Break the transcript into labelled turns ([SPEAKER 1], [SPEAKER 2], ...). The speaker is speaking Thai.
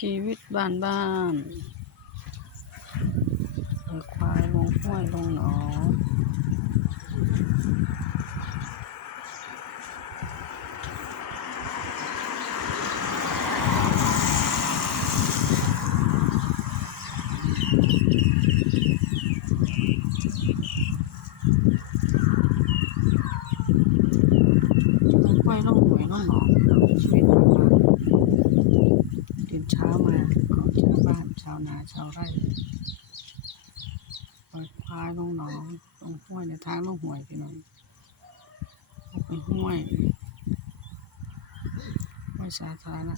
[SPEAKER 1] ชีวิตบ้านบ้านปล่อยควายลงห้วยลงหนองลงห้วยลงหวยลงหนองชีวิตบ้านบ้าน ตื่น เช้ามาของชาวบ้านชาวนาชาวไร่ปล่อยควายลงหนองลงห้วยในทางลงห้วยพี่น้องลงไปห้วยห้วยสาธารณะ